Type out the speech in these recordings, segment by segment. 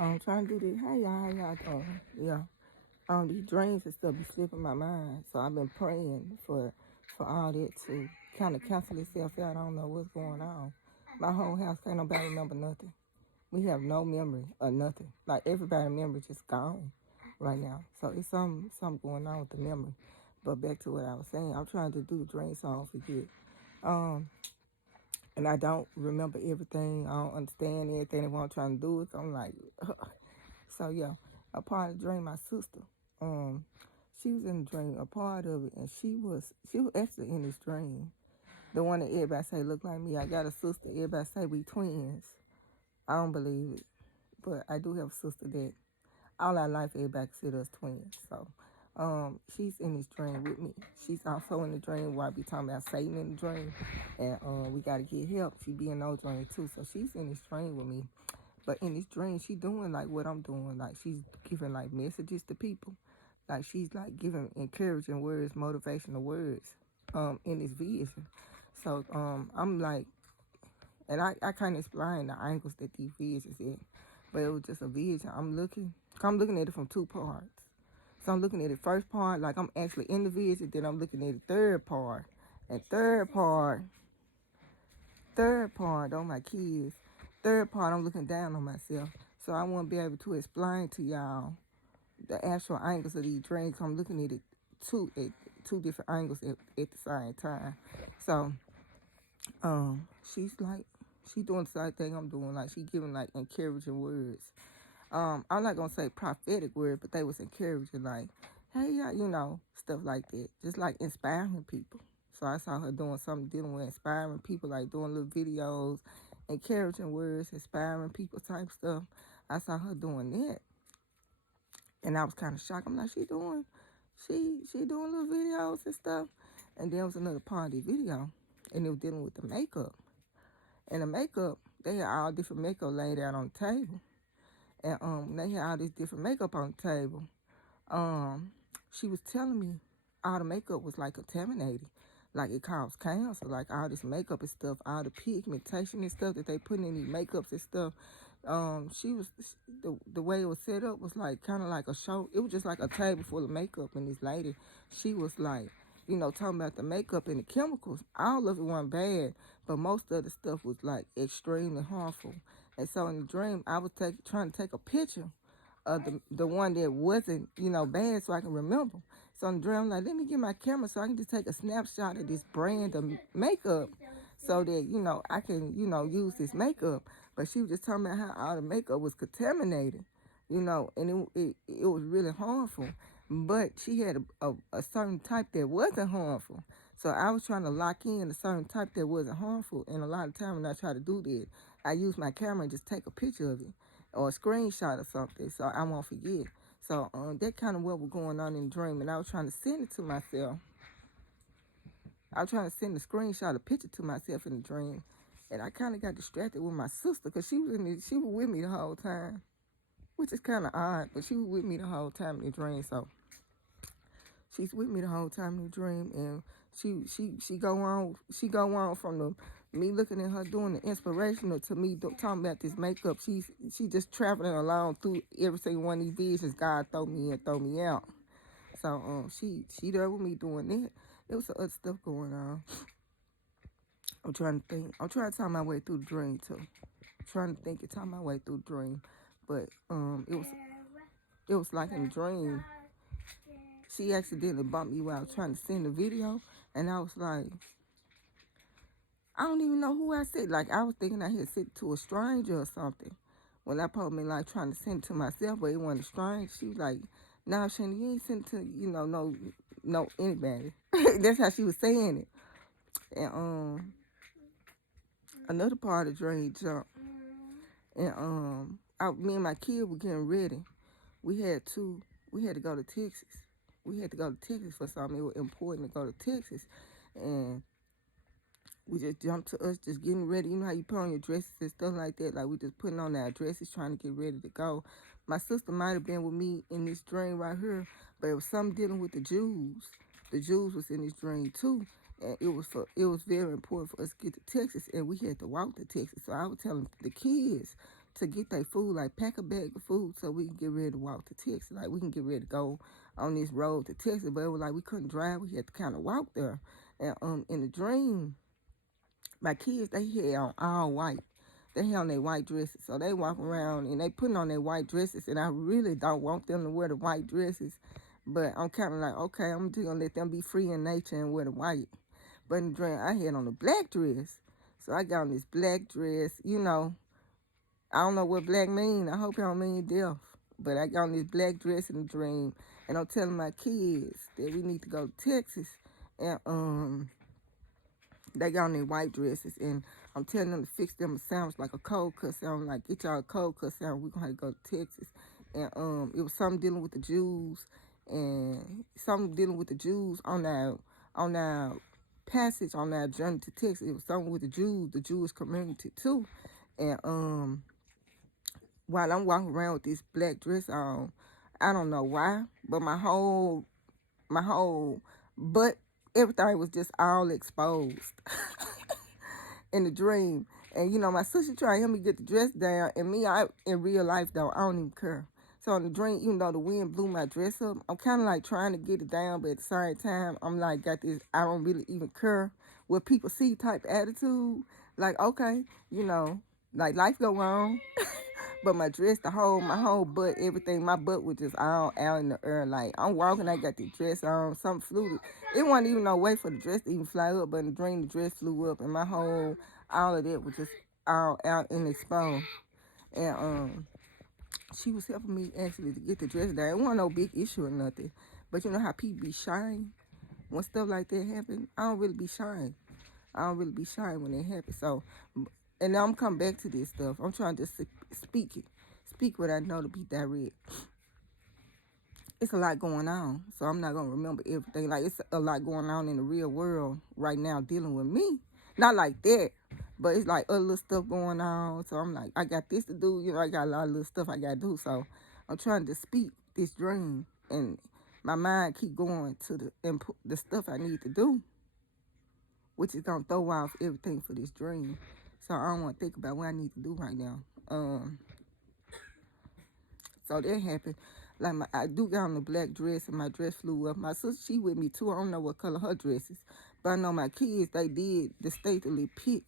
I'm trying to do this. How y'all doing? Yeah. These dreams and stuff be slipping my mind. So I've been praying for all that to kind of cancel itself out. I don't know what's going on. My whole house can't nobody remember nothing. We have no memory of nothing. Like everybody's memory just gone right now. So it's something going on with the memory. But back to what I was saying, I'm trying to do the dream song forget. Um, and I don't remember everything. I don't understand everything they want trying to do it. So I'm like, so yeah, a part of the dream, my sister, um, she was in the dream, a part of it, and she was actually in this dream. The one that everybody say look like me. I got a sister. Everybody say we twins. I don't believe it, but I do have a sister that all our life everybody consider us twins. So, she's in this dream with me. She's also in the dream where I be talking about Satan in the dream, and we gotta get help. She be in those dreams too, so she's in this dream with me. But in this dream, she doing like what I'm doing. Like she's giving like messages to people. Like she's like giving encouraging words, motivational words, in this vision. So I'm like, and I can't explain the angles that these visions in, but it was just a vision. I'm looking at it from two parts. So I'm looking at the first part, like I'm actually in the vision. Then I'm looking at the third part, and third part on my kids. Third part, I'm looking down on myself. So I won't be able to explain to y'all the actual angles of these dreams. I'm looking at it at two different angles at the same time. So she's like she doing the same thing I'm doing. Like she giving like encouraging words. I'm not gonna say prophetic words, but they was encouraging, like, hey, yeah, stuff like that. Just like inspiring people. So I saw her doing something dealing with inspiring people, like doing little videos, encouraging words, inspiring people type stuff. I saw her doing that. And I was kind of shocked. I'm like, she doing little videos and stuff. And then there was another part of the video, and it was dealing with the makeup. And the makeup, they had all different makeup laid out on the table. And they had all this different makeup on the table. She was telling me all the makeup was like contaminated, like it caused cancer, like all this makeup and stuff, all the pigmentation and stuff that they put in these makeups and stuff. She was the way it was set up was like kind of like a show. It was just like a table full of makeup, and this lady, she was like, talking about the makeup and the chemicals. All of it wasn't bad, but most of the stuff was like extremely harmful. And so in the dream, I was trying to take a picture of the one that wasn't, bad, so I can remember. So in the dream, I'm like, let me get my camera so I can just take a snapshot of this brand of makeup so that, I can, use this makeup. But she was just talking about how all the makeup was contaminated, and it was really harmful. But she had a certain type that wasn't harmful. So I was trying to lock in a certain type that wasn't harmful. And a lot of time when I try to do that, I use my camera and just take a picture of it or a screenshot or something so I won't forget. So that kind of what was going on in the dream. And I was trying to send it to myself. I was trying to send a screenshot, a picture to myself in the dream. And I kind of got distracted with my sister because she was with me the whole time, which is kind of odd, but she was with me the whole time in the dream. So she's with me the whole time in the dream, and she go on from the me looking at her doing the inspirational to me talking about this makeup. She just traveling along through every single one of these visions. God throw me in, throw me out. So she there with me doing that. There was some other stuff going on. I'm trying to think. I'm trying to talk my way through the dream too. I'm trying to think and talk my way through the dream, but it was like in a dream. She accidentally bumped me while I was trying to send the video, and I was like, I don't even know who I said. Like, I was thinking I had sent it to a stranger or something. When I probably like trying to send it to myself, but it wasn't a stranger. She was like, nah, Shani, you ain't sent it to, no anybody. That's how she was saying it. And another part of the dream jumped. And me and my kid were getting ready. We had to go to Texas. We had to go to Texas for something. It was important to go to Texas. And we just jumped to us just getting ready. You know how you put on your dresses and stuff like that? Like we just putting on our dresses trying to get ready to go. My sister might have been with me in this dream right here, but it was something dealing with the Jews. The Jews was in this dream too. And it was very important for us to get to Texas, and we had to walk to Texas. So I was telling the kids to get their food, like pack a bag of food so we can get ready to walk to Texas. Like we can get ready to go on this road to Texas. But it was like we couldn't drive. We had to kind of walk there. And in the dream, my kids, they had on all white. They had on their white dresses. So they walk around and they putting on their white dresses. And I really don't want them to wear the white dresses. But I'm kind of like, okay, I'm just going to let them be free in nature and wear the white. But in the dream, I had on a black dress. So I got on this black dress, you know. I don't know what black mean. I hope y'all mean deaf. But I got on this black dress in the dream. And I'm telling my kids that we need to go to Texas. And they got on their white dresses. And I'm telling them to fix them a sandwich, like a cold cut sandwich. Like, get y'all a cold cut sandwich. We're going to have to go to Texas. And it was something dealing with the Jews. And something dealing with the Jews on our passage, on our journey to Texas. It was something with the Jews, the Jewish community too. And while I'm walking around with this black dress on, I don't know why, but my whole butt, everything was just all exposed in the dream. And you know, my sister tried to help me get the dress down, and me, in real life though, I don't even care. So in the dream, even though the wind blew my dress up, I'm kind of like trying to get it down, but at the same time, I'm like, got this, I don't really even care what people see type attitude. Like, okay, you know, like life go on. But my dress, my whole butt, everything, my butt was just all out in the air. Like, I'm walking, I got the dress on, something flew. It wasn't even no way for the dress to even fly up, but in the dream, the dress flew up, and all of that was just all out and exposed. And she was helping me actually to get the dress down. It wasn't no big issue or nothing. But you know how people be shy? When stuff like that happen, I don't really be shy. I don't really be shy when it happens. So, and now I'm coming back to this stuff. I'm trying to speak what I know to be direct. It's a lot going on, so I'm not gonna remember everything. Like, it's a lot going on in the real world right now dealing with me. Not like that, but it's like other little stuff going on. So I'm like, I got this to do. You know, I got a lot of little stuff I gotta do. So I'm trying to speak this dream, and my mind keep going to the stuff I need to do, which is gonna throw off everything for this dream. So I don't want to think about what I need to do right now. So that happened. Like, I do got on the black dress, and my dress flew up. My sister, she with me too. I don't know what color her dress is, but I know my kids, they did distinctly pick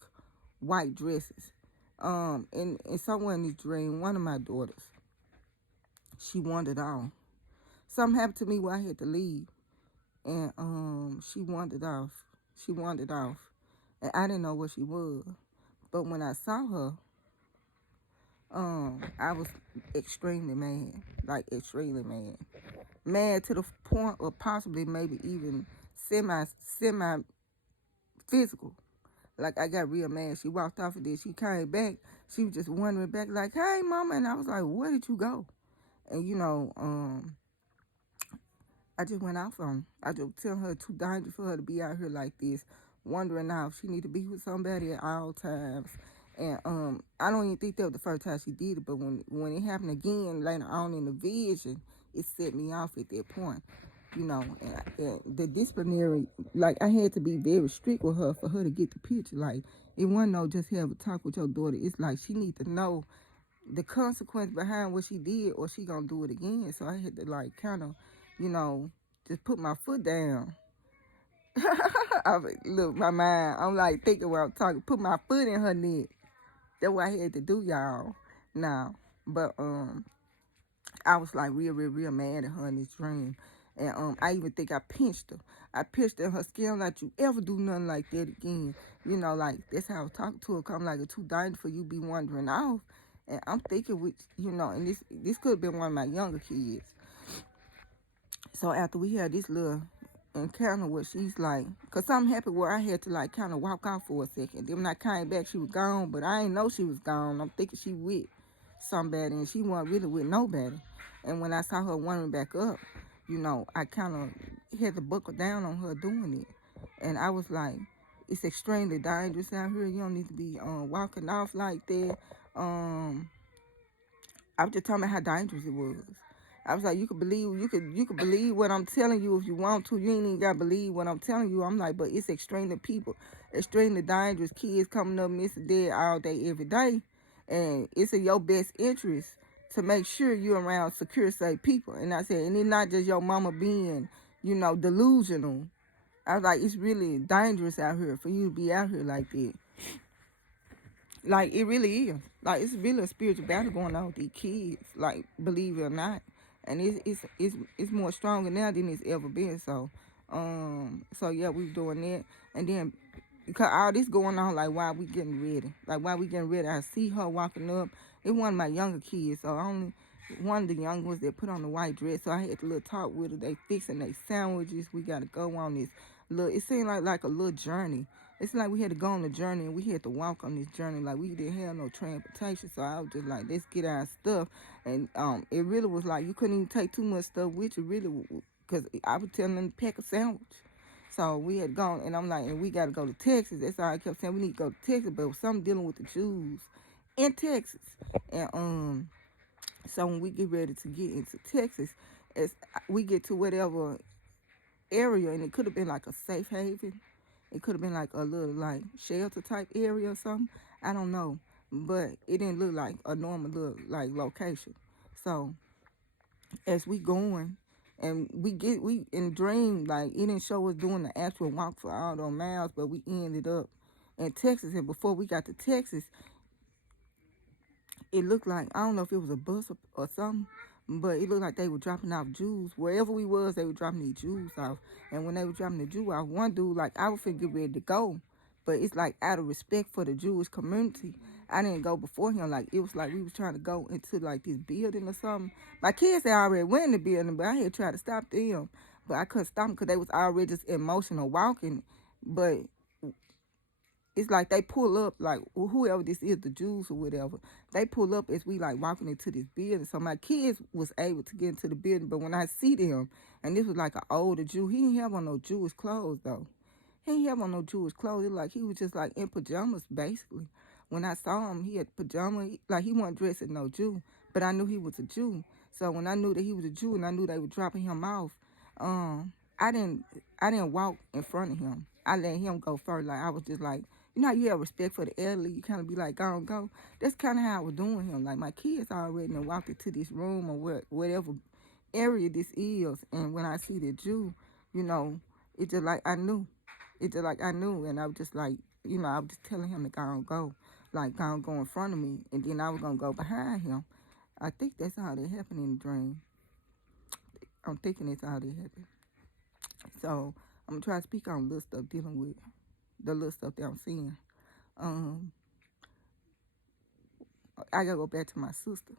white dresses. And somewhere in this dream, one of my daughters, she wandered off. Something happened to me where I had to leave, and she wandered off. She wandered off, and I didn't know where she was. But when I saw her, I was extremely mad, like extremely mad. Mad to the point of possibly maybe even semi physical. Like, I got real mad. She walked off of this. She came back. She was just wondering back like, hey, mama. And I was like, where did you go? And, you know, I just went off on her. I just tell her too dangerous for her to be out here like this, wondering off. She need to be with somebody at all times. And I don't even think that was the first time she did it, but when it happened again later on in the vision, it set me off at that point. You know, and the disciplinary, like, I had to be very strict with her for her to get the picture. Like, it wasn't no just have a talk with your daughter. It's like she need to know the consequence behind what she did, or she gonna do it again. So I had to, like, kind of, you know, just put my foot down. Look, my mind, I'm like thinking while I'm talking, put my foot in her neck. That's what I had to do, y'all. Now, but I was like real mad at her in this dream. And I even think I pinched her. I pinched her in her skin, like, you ever do nothing like that again. You know, like, that's how I was talking to her. Come like, it's too dangerous for you to be wandering off. And I'm thinking, which, you know, and this could have been one of my younger kids. So after we had this little encounter where she's like, because something happened where I had to, like, kind of walk off for a second. Then when I came back, she was gone, but I didn't know she was gone. I'm thinking she with somebody, and she wasn't really with nobody. And when I saw her wandering back up, you know, I kind of had to buckle down on her doing it. And I was like, it's extremely dangerous out here. You don't need to be walking off like that. I was just telling her how dangerous it was. I was like, you could believe what I'm telling you if you want to. You ain't even got to believe what I'm telling you. I'm like, but it's extremely dangerous. Kids coming up missing dead all day, every day. and it's in your best interest to make sure you're around secure, safe people. And I said, and it's not just your mama being, delusional. I was like, it's really dangerous out here for you to be out here like that. Like, it really is. Like, it's really a spiritual battle going on with these kids. Like, believe it or not, and it's more stronger now than it's ever been. So yeah, we doing that, and then because all this going on, like, why we getting ready? Like, why we getting ready? I see her walking up. It's one of my younger kids, so only one of the young ones that put on the white dress. So I had to little talk with her. They fixing their sandwiches. We got to go on this little. It seemed like a little journey. It's like we had to go on the journey and we had to walk on this journey. Like, we didn't have no transportation. So I was just like, let's get our stuff. And it really was like you couldn't even take too much stuff with you, really, because I was telling them to pack a sandwich. So we had gone, and I'm like, and we got to go to Texas. That's all I kept saying. We need to go to Texas, but it was something dealing with the Jews in Texas. And so when we get ready to get into Texas, as we get to whatever area, and it could have been like a safe haven. It could have been like a little like shelter type area or something. I don't know, but it didn't look like a normal little like location. So as we going, and we in dream, like, it didn't show us doing the actual walk for all those miles, but we ended up in Texas. And before we got to Texas, it looked like, I don't know if it was a bus or something, but it looked like they were dropping off Jews. Wherever we was, they were dropping these Jews off. And when they were dropping the Jew off, one dude, like, I was finna get ready to go, but it's like out of respect for the Jewish community, I didn't go before him. Like, it was like we was trying to go into like this building or something. My kids had already went in the building, but I had tried to stop them, but I couldn't stop them because they was already just emotional walking. But it's like they pull up, like, whoever this is, the Jews or whatever, they pull up as we like walking into this building. So my kids was able to get into the building, but when I see them, and this was like an older Jew, he didn't have on no Jewish clothes though. He didn't have on no Jewish clothes. It like he was just like in pajamas basically. When I saw him, he had pajamas, like he wasn't dressed as no Jew, but I knew he was a Jew. So when I knew that he was a Jew and I knew they were dropping him off, I didn't walk in front of him. I let him go first. Like, I was just like, you know how you have respect for the elderly, you kind of be like, go on, go. That's kind of how I was doing him. Like, my kids already walked into this room or whatever area this is, and when I see the Jew, it's just like I knew. It's just like I knew, and I was just like, I was just telling him to go on, go. Like, go on, go in front of me, and then I was going to go behind him. I think that's how that happened in the dream. I'm thinking that's how that happened. So, I'm going to try to speak on little stuff dealing with the little stuff that I'm seeing. I gotta go back to my sister.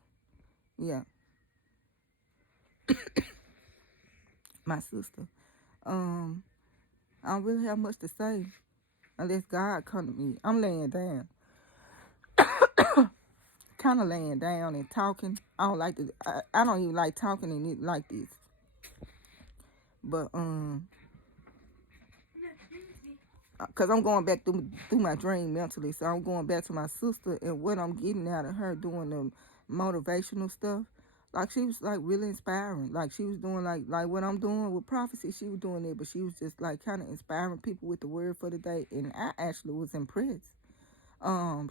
Yeah. My sister. I don't really have much to say unless God come to me. I'm laying down. Kind of laying down and talking. I don't like to, I don't even like talking in it like this. But, because I'm going back through my dream mentally. So I'm going back to my sister and what I'm getting out of her doing the motivational stuff. Like, she was like really inspiring. Like, she was doing like what I'm doing with prophecy. She was doing it, but she was just like kind of inspiring people with the word for the day. And I actually was impressed.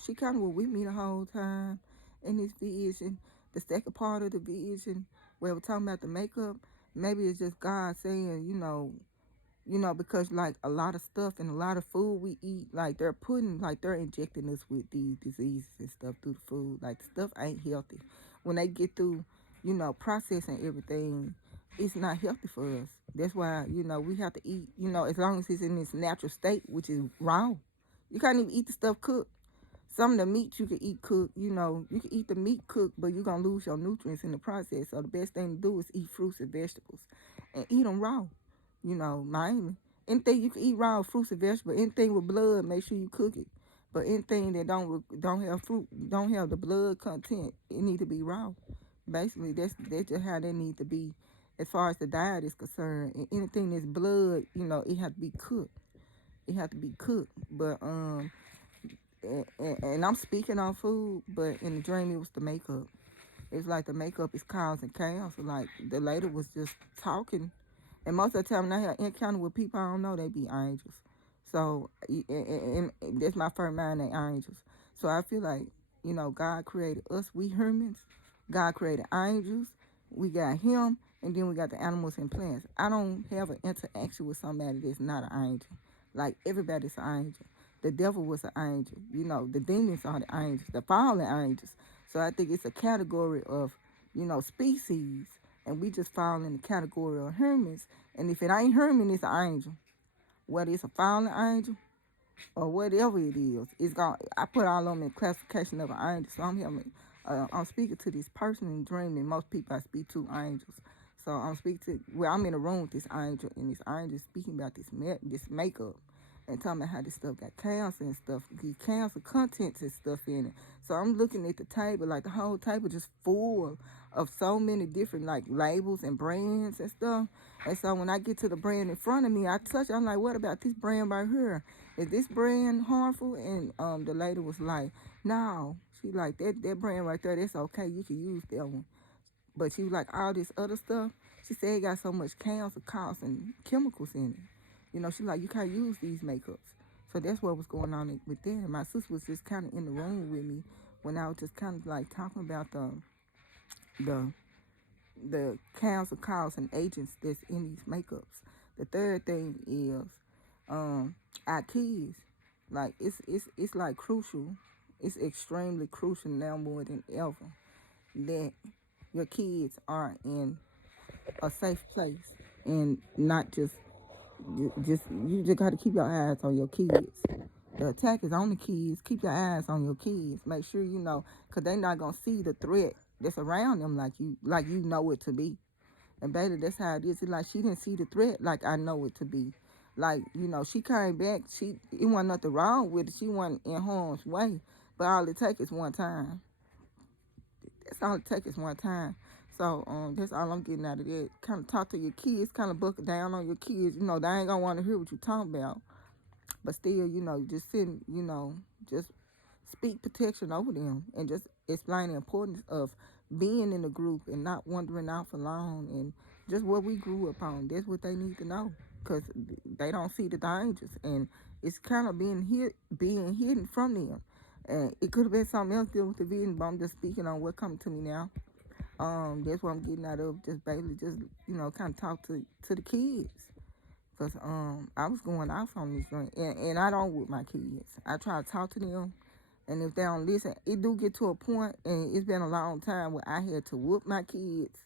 She kind of was with me the whole time in this vision. The second part of the vision where we're talking about the makeup, maybe it's just God saying, because like a lot of stuff and a lot of food we eat, like they're injecting us with these diseases and stuff through the food. Like, the stuff ain't healthy. When they get through, processing everything, it's not healthy for us. That's why, we have to eat, as long as it's in its natural state, which is raw. You can't even eat the stuff cooked. Some of the meat you can eat cooked, you can eat the meat cooked, but you're going to lose your nutrients in the process. So the best thing to do is eat fruits and vegetables and eat them raw. Miami. Anything you can eat raw, fruits and vegetables. Anything with blood, make sure you cook it. But anything that don't have fruit, don't have the blood content, it need to be raw. Basically, that's just how they need to be as far as the diet is concerned. And anything that's blood, it have to be cooked. It have to be cooked. But and I'm speaking on food, but in the dream it was the makeup. It's like the makeup is causing chaos. Like, the lady was just talking. And most of the time when I have encounter with people I don't know, they be angels. So, and that's my first mind, they angels. So I feel like God created us, we humans. God created angels. We got him, and then we got the animals and plants. I don't have an interaction with somebody that's not an angel. Like everybody's an angel. The devil was an angel. The demons are the angels, the fallen angels. So I think it's a category of, species, and we just fall in the category of humans. And if it ain't human, it's an angel. Whether it's a fallen angel or whatever it is, it's gone. I put all of them in classification of an angel. So I'm speaking to this person in dreaming. Most people I speak to angels. So I'm speaking to I'm in a room with this angel, and this angel is speaking about this makeup and talking about how this stuff got cancer and stuff, the cancer contents and stuff in it. So I'm looking at the table, like the whole table just full of so many different like labels and brands and stuff. And so when I get to the brand in front of me, I touch it. I'm like, what about this brand right here? Is this brand harmful? And the lady was like, no. She like, that brand right there, that's okay. You can use that one. But she was like, all this other stuff, she said it got so much cancer causing chemicals in it. She like, you can't use these makeups. So that's what was going on with that. And my sister was just kind of in the room with me when I was just kind of like talking about the cancer causing agents that's in these makeups. The third thing is our kids. Like it's like crucial. It's extremely crucial now more than ever that your kids are in a safe place and not just you just got to keep your eyes on your kids. The attack is on the kids. Keep your eyes on your kids. Make sure because they're not gonna see the threat that's around them like you know it to be. And baby, that's how it is. It's like she didn't see the threat like I know it to be. Like, she came back. It wasn't nothing wrong with it. She wasn't in harm's way. But all it takes is one time. That's all it takes is one time. So that's all I'm getting out of that. Kind of talk to your kids. Kind of buckle down on your kids. They ain't going to want to hear what you're talking about. But still, just sitting, just speak protection over them and just explain the importance of being in a group and not wandering off alone and just what we grew up on. That's what they need to know because they don't see the dangers and it's kind of being hidden from them. And it could have been something else dealing with the vision, but I'm just speaking on what coming to me now. That's what I'm getting out of just basically just, kind of talk to the kids. Because I was going off on this joint. And I don't with my kids. I try to talk to them. And if they don't listen, it do get to a point, and it's been a long time where I had to whoop my kids.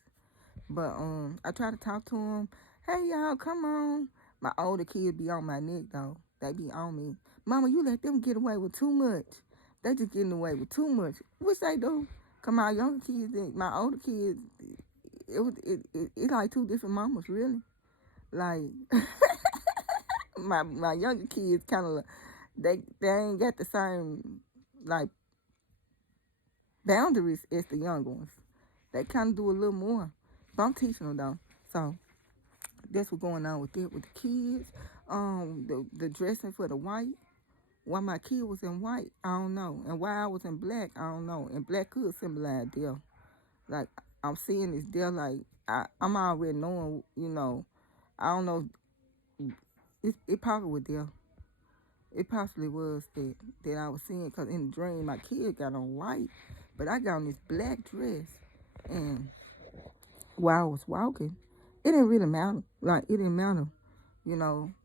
But I try to talk to them. Hey, y'all, come on. My older kids be on my neck, though. They be on me. Mama, you let them get away with too much. They just getting away with too much. Which they do. Because my younger kids, my older kids, it's like two different mamas, really. Like, my younger kids kind of, they ain't got the same, like, boundaries as the young ones. They kind of do a little more. But I'm teaching them, though. So, that's what's going on with it with the kids. The dressing for the white. Why my kid was in white, I don't know. And why I was in black, I don't know. And black could symbolize death. Like, I'm seeing this death, like, I'm already knowing, I don't know. It probably was death. It possibly was that I was seeing. Because in the dream, my kid got on white. But I got on this black dress. And while I was walking, it didn't really matter. Like, it didn't matter.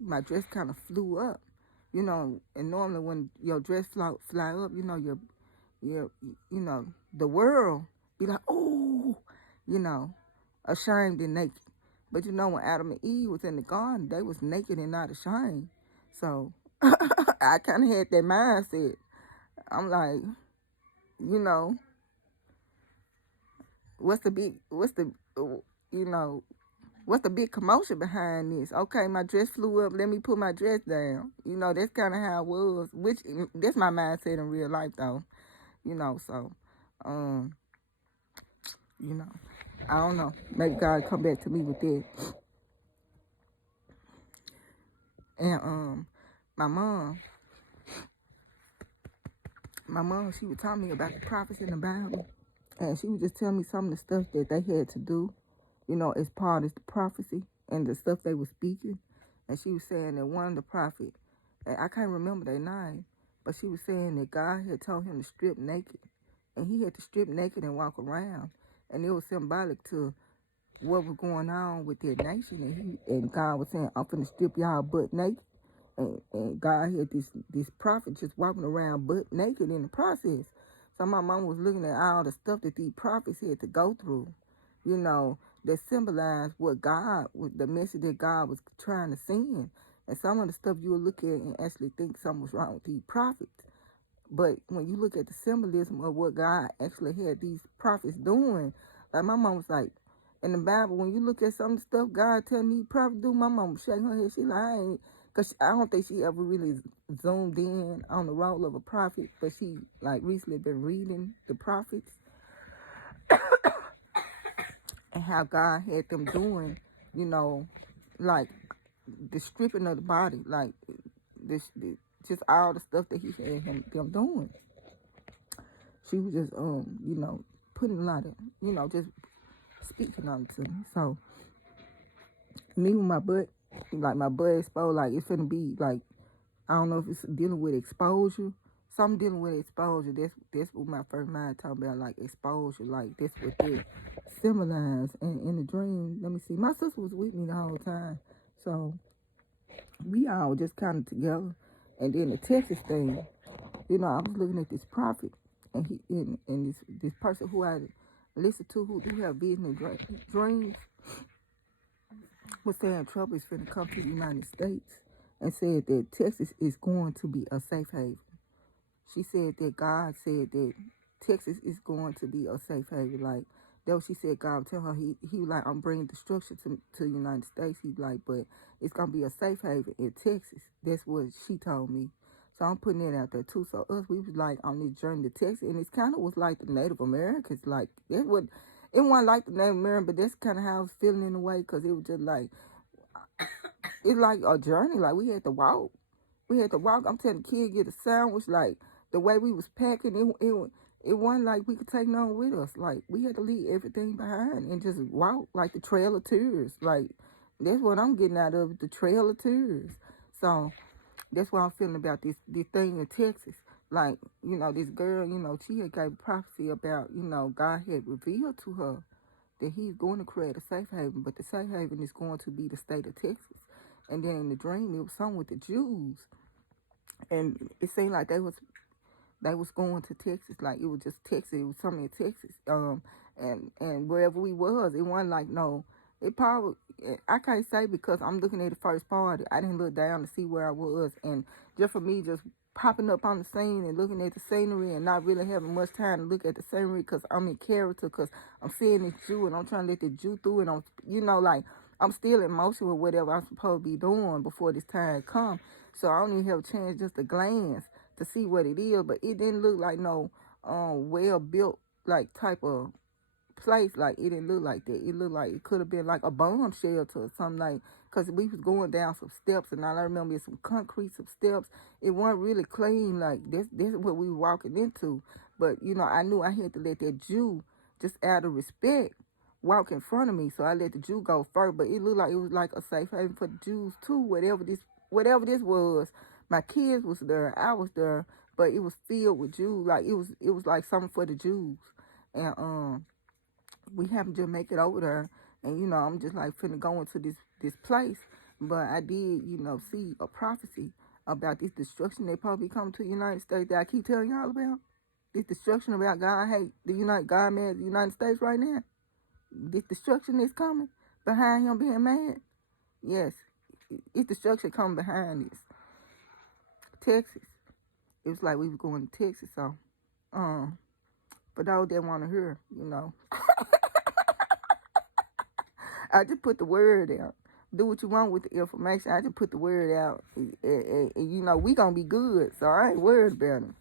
My dress kind of flew up. And normally when your dress fly up, your the world be like, oh, ashamed and naked. But when Adam and Eve was in the garden, they was naked and not ashamed. So I kind of had that mindset. I'm like, what's the big commotion behind this? Okay, my dress flew up. Let me put my dress down. That's kind of how it was. That's my mindset in real life, though. So, I don't know. Maybe God come back to me with that. And my mom, she would tell me about the prophets in the Bible, and she would just tell me some of the stuff that they had to do, as part of the prophecy and the stuff they were speaking. And she was saying that one of the prophets, and I can't remember their name, but she was saying that God had told him to strip naked. and he had to strip naked and walk around, and it was symbolic to what was going on with their nation, and God was saying, I'm finna strip y'all butt naked. And God had this prophet just walking around butt naked in the process. So my mom was looking at all the stuff that these prophets had to go through, that symbolized what the message that God was trying to send. And some of the stuff you would look at and actually think something was wrong with these prophets. But when you look at the symbolism of what God actually had these prophets doing, like my mom was like, in the Bible, when you look at some of the stuff God telling these prophets to do, my mom was shaking her head. She like, because I don't think she ever really zoomed in on the role of a prophet, but she like recently been reading the prophets and how God had them doing, like the stripping of the body, like just all the stuff that he had them doing. She was just putting a lot of just speaking on it to me. So me with my butt, like my butt exposed, like it's finna be like, I don't know if it's dealing with exposure. So I'm dealing with exposure. That's what my first mind talking about, like exposure. Like that's what they symbolize. And in the dream, let me see, my sister was with me the whole time. So we all just kind of together. And then the Texas thing, I was looking at this prophet, and this person who I listen to, who do have vision and dreams, was saying trouble is finna come to the United States, and said that Texas is going to be a safe haven. She said that God said that Texas is going to be a safe haven. Like, that what she said. God tell her, he was like, I'm bringing destruction to the United States. He's like, but it's going to be a safe haven in Texas. That's what she told me. So I'm putting it out there too. So we was like on this journey to Texas, and it kind of was like the Native Americans. Like, it wasn't like the Native Americans, but that's kind of how I was feeling in a way, because it was just like, it's like a journey. Like, we had to walk. I'm telling the kid, get a sandwich. Like, the way we was packing, it wasn't like we could take none with us. Like, we had to leave everything behind and just walk, like the Trail of Tears. Like, that's what I'm getting out of it, the Trail of Tears. So that's what I'm feeling about this thing in Texas. Like, this girl, she had gave prophecy about, God had revealed to her that he's going to create a safe haven, but the safe haven is going to be the state of Texas. And then in the dream, it was something with the Jews, and it seemed like they was going to Texas. Like, it was just Texas. It was something in Texas. And wherever we was, it wasn't like no. It probably, I can't say, because I'm looking at the first party. I didn't look down to see where I was, and just for me, just popping up on the scene and looking at the scenery and not really having much time to look at the scenery, because I'm in character, because I'm seeing this Jew and I'm trying to let the Jew through, and I'm still in motion with whatever I'm supposed to be doing before this time come. So I don't even have a chance just to glance to see what it is, but it didn't look like no well built like type of place. Like, it didn't look like that. It looked like it could have been like a bomb shelter or something, like, because we was going down some steps, and all I remember is some concrete, some steps. It wasn't really clean. Like, this is what we were walking into. But I knew I had to let that Jew, just out of respect, walk in front of me. So I let the Jew go first. But it looked like it was like a safe haven for the Jews too. Whatever this was. My kids was there. I was there. But it was filled with Jews. Like, it was like something for the Jews. And we happened to make it over there, and I'm just like finna go into this place. But I did, see a prophecy about this destruction that probably coming to the United States that I keep telling y'all about. This destruction about God hate God mad at the United States right now. This destruction is coming behind him being mad. Yes, it's destruction coming behind this. Texas. It was like we were going to Texas, so for those that want to hear, I just put the word out. Do what you want with the information. I just put the word out. And we gonna be good. So I ain't worried about it.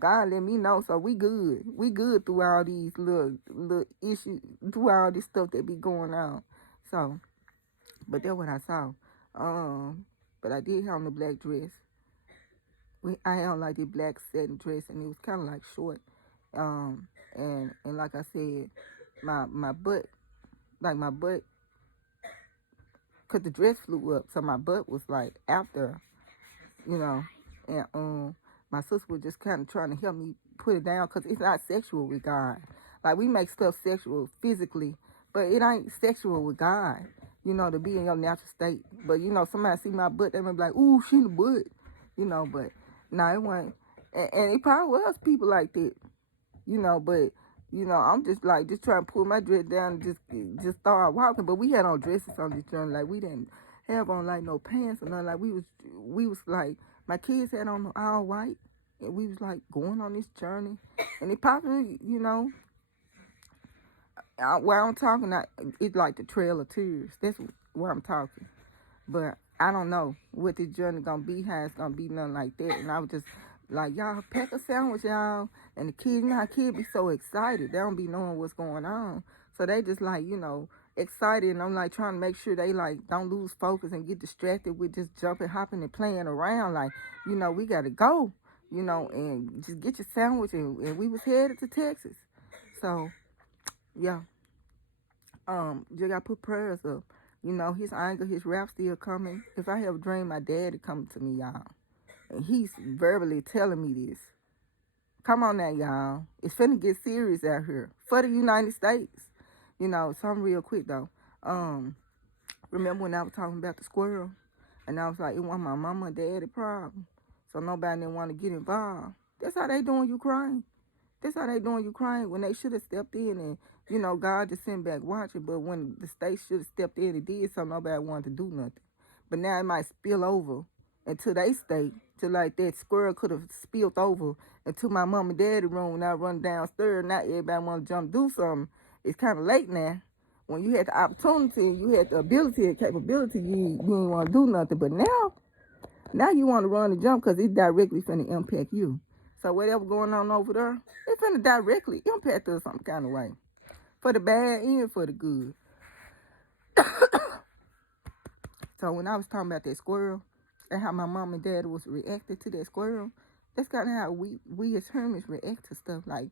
God let me know, so we good. We good through all these little issues, through all this stuff that be going on. So, but that's what I saw. But I did have on the black dress. I had on like this black satin dress, and it was kind of like short. And like I said, my butt, because the dress flew up, so my butt was like after, and my sister was just kind of trying to help me put it down because it's not sexual with God. Like, we make stuff sexual physically, but it ain't sexual with God, you know, to be in your natural state. But, you know, somebody see my butt, they might be like, ooh, she in the butt, you know, but no, it wasn't. And it probably was people like that, you know, but, you know, I'm just like, just trying to pull my dress down and just start walking. But we had on dresses on this journey. Like, we didn't have on, like, no pants or nothing. Like, we was like, my kids had on all white. And we was, like, going on this journey. And it probably, you know, where I'm talking, it's like the Trail of Tears. That's where I'm talking. But I don't know what this journey gonna be, how it's gonna be, nothing like that. And I was just like, y'all, pack a sandwich, y'all. And the kids, you know how kids be so excited. They don't be knowing what's going on. So they just like, you know, excited. And I'm like trying to make sure they like don't lose focus and get distracted with just jumping, hopping, and playing around. Like, you know, we gotta go, you know, and just get your sandwich. And we was headed to Texas. So, yeah. You gotta put prayers up. You know, his anger, his wrath still coming. If I have a dream, my daddy coming to me, y'all. And he's verbally telling me this. Come on now, y'all. It's finna get serious out here. For the United States. You know, something real quick, though. Remember when I was talking about the squirrel? And I was like, it wasn't my mama and daddy problem. So nobody didn't want to get involved. That's how they doing Ukraine. That's how they doing Ukraine when they should have stepped in and, you know, God just sent back watching. But when the state should have stepped in and did something, nobody wanted to do nothing. But now it might spill over into their state, to like that squirrel could have spilled over into my mom and daddy room when I run downstairs. Now everybody want to jump do something. It's kind of late now. When you had the opportunity, you had the ability and capability, you didn't want to do nothing. But now you want to run and jump because it's directly finna impact you. So whatever going on over there, it's finna directly impact us some kind of way. For the bad and for the good. So when I was talking about that squirrel and how my mom and dad was reacting to that squirrel, that's kind of how we as humans react to stuff. Like,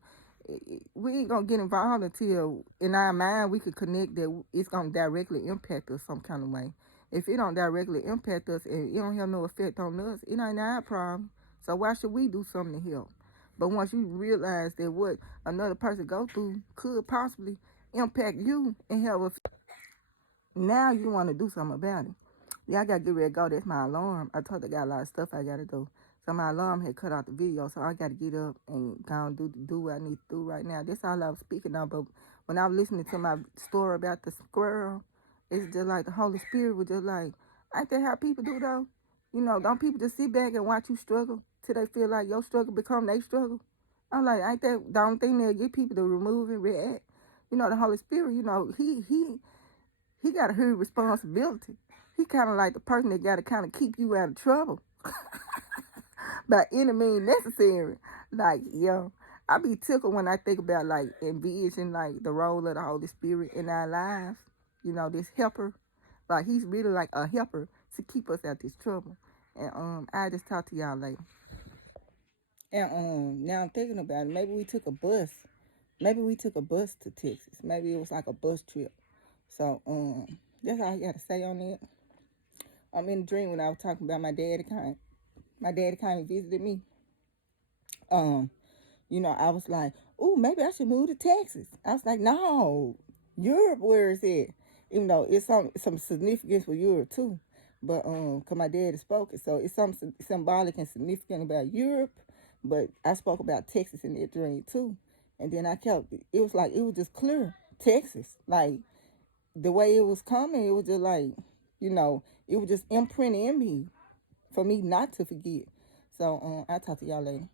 we ain't gonna get involved until in our mind we could connect that it's gonna directly impact us some kind of way. If it don't directly impact us and it don't have no effect on us, it ain't our problem. So why should we do something to help? But once you realize that what another person go through could possibly impact you and have a, now you want to do something about it. Yeah, I got to get ready to go. That's my alarm. I told you I got a lot of stuff I got to do. So my alarm had cut out the video, so I got to get up and go and do what I need to do right now. That's all I was speaking of. But when I was listening to my story about the squirrel, it's just like the Holy Spirit was just like, ain't that how people do though? You know, don't people just sit back and watch you struggle till they feel like your struggle become their struggle? I'm like, ain't that the only thing that'll get people to remove and react? You know, the Holy Spirit, you know, he got a huge responsibility. He kind of like the person that got to kind of keep you out of trouble by any means necessary. Like, yo, I be tickled when I think about, like, envision, like, the role of the Holy Spirit in our lives. You know, this helper. Like, he's really like a helper to keep us out this trouble. And I just talk to y'all later. And now I'm thinking about it. Maybe we took a bus. Maybe we took a bus to Texas. Maybe it was like a bus trip. So that's all I got to say on that. I'm in a dream when I was talking about my daddy came. My daddy came and visited me. You know, I was like, oh, maybe I should move to Texas. I was like, no, Europe, where is it? Even though it's some significance for Europe too. But cause my daddy spoke it, so it's something symbolic and significant about Europe. But I spoke about Texas in that dream too. And then it was like, it was just clear, Texas. Like, the way it was coming, it was just like, you know, it was just imprinted in me for me not to forget. So I'll talk to y'all later.